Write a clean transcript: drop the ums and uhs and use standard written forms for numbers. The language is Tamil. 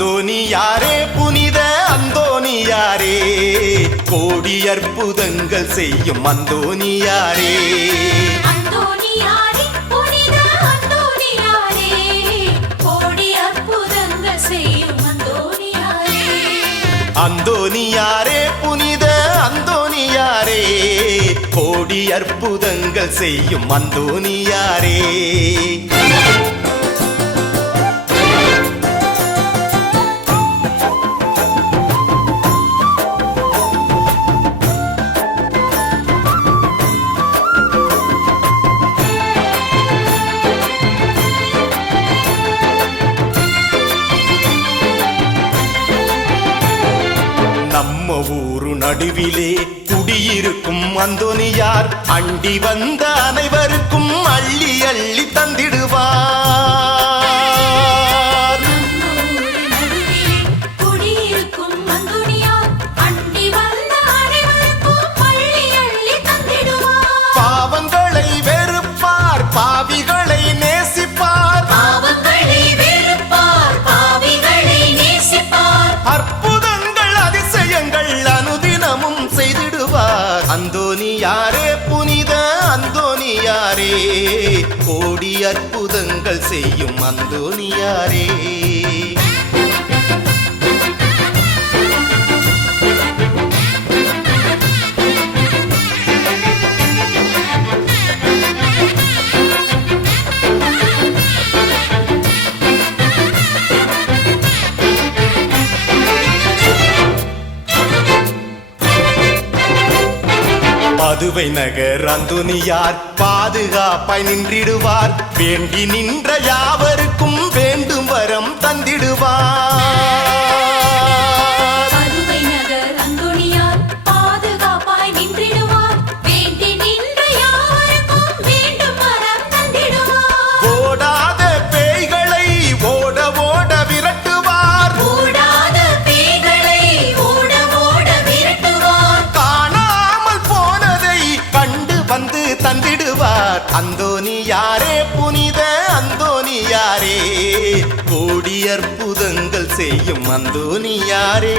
அந்தோனியாரே புனித அந்தோனியாரே, கோடி அற்புதங்கள் செய்யும் அந்தோனியாரே. அந்தோனியாரே புனித அந்தோனியாரே, கோடி அற்புதங்கள் செய்யும் அந்தோனியாரே. அந்தோனியாரே புனித அந்தோனியாரே, கோடி அற்புதங்கள் செய்யும் அந்தோனியாரே. நம்ம ஊரு நடுவிலே குடியிருக்கும் அந்தோனியார், அண்டி வந்த அனைவருக்கும் அள்ளி அள்ளி தந்திடுவார். குடியிருக்கும் அந்தோனியார், அண்டி வந்த அனைவருக்கும் அள்ளி அள்ளி தந்திடுவார். பாவங்களை வெறுப்பார், பாவிகளை நேசிப்பார். பாவங்களை வெறுப்பார், பாவிகளை நேசிப்பார். அற்புதங்கள் அதிசயங்கள் அனுதினமும் செய்திடுவார். அந்தோனியாரே புனித அந்தோனியாரே, கோடி அற்புதங்கள் செய்யும் அந்தோனியாரே. மதுவை நகர் அந்தோனியார் பாதுகாப்பாய் நின்றிடுவார். வேண்டி நின்ற யாவருக்கும் வேண்டும் வரம் தந்திடுவார். மதுவை நகர் அந்தோனியார் பாதுகாப்பாய் நின்றிடுவார். வேண்டி நின்ற யாவருக்கும் வேண்டும் வரம் தந்திடுவார். ஓடாத பேய்களை ஓட ஓட விரட்டுவார். ஓடாத பேய்களை ஓட ஓட விரட்டுவார். காணாமல் போனதை கண்டு வந்து தந்திடுவார். அந்தோனியாரே புனித அந்தோனியாரே, கோடி அற்புதங்கள் செய்யும் அந்தோனியாரே.